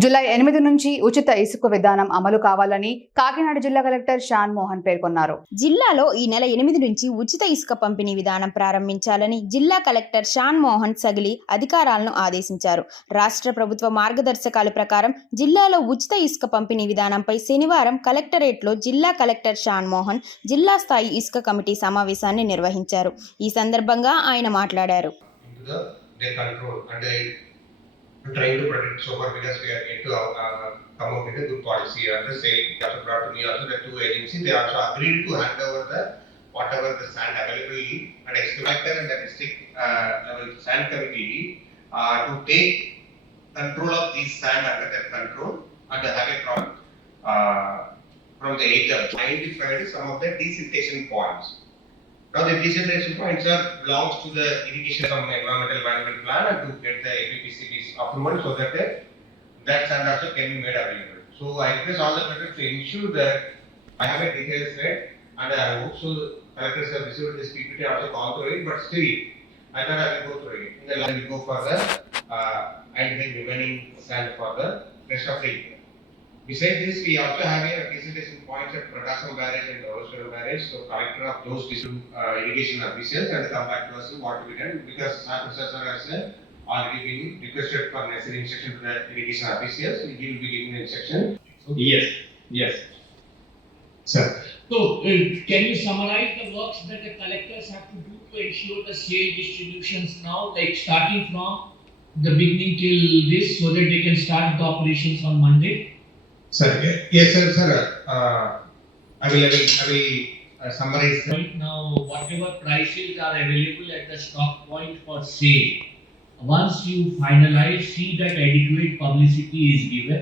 July 8 నుంచి ఉచిత ఇసుక విధానం అమలు కావాలని కాకినాడ జిల్లా కలెక్టర్ షాన్ మోహన్ పేర్కొన్నారు. జిల్లాలో ఈ నెల 8 నుంచి ఉచిత ఇసుక పంపిణీ విధానం ప్రారంభించాలని జిల్లా కలెక్టర్ షాన్ మోహన్ సగిలి అధికారులను ఆదేశించారు. రాష్ట్ర ప్రభుత్వ మార్గదర్శకాల ప్రకారం జిల్లాలో ఉచిత ఇసుక పంపిణీ విధానంపై శనివారం కలెక్టరేట్లో జిల్లా కలెక్టర్ షాన్ మోహన్ జిల్లా స్థాయి ఇసుక కమిటీ సమావేశాన్ని నిర్వహించారు. ఈ సందర్భంగా ఆయన మాట్లాడారు. Trying to protect so far because we are yet to come up with a good policy. And the same also brought to me also the two agencies, they also agreed to hand over the whatever the sand available and excavator and the district level sand committee to take control of these sand under their control and have a problem from the age of identified some of the desiltation points. Now the desiltation points belongs to the irrigation from environmental management plan and to get the APPCB's approval so that that sand also can be made available. So I request all the collectors to ensure that I have a detailed set and I hope so collectors have received this PPT also gone through it, but still I thought I will go through it. In the line we go for the identifying remaining sand for the rest of the year. Besides this, we also have a desiltation points at Prakasam barrage and Orosura barrage. So collector of those irrigation officials and come back to us what to be done because our processor has already been requested for necessary instruction to the irrigation officials. He will be giving the instruction. Yes. Sir. So, can you summarize the works that the collectors have to do to ensure the sale distributions now, like starting from the beginning till this, so that they can start the operations on Monday? Sir, yes, sir. I will summarize. Right now, whatever prices are available at the stock point for sale, once you finalize, see that adequate publicity is given.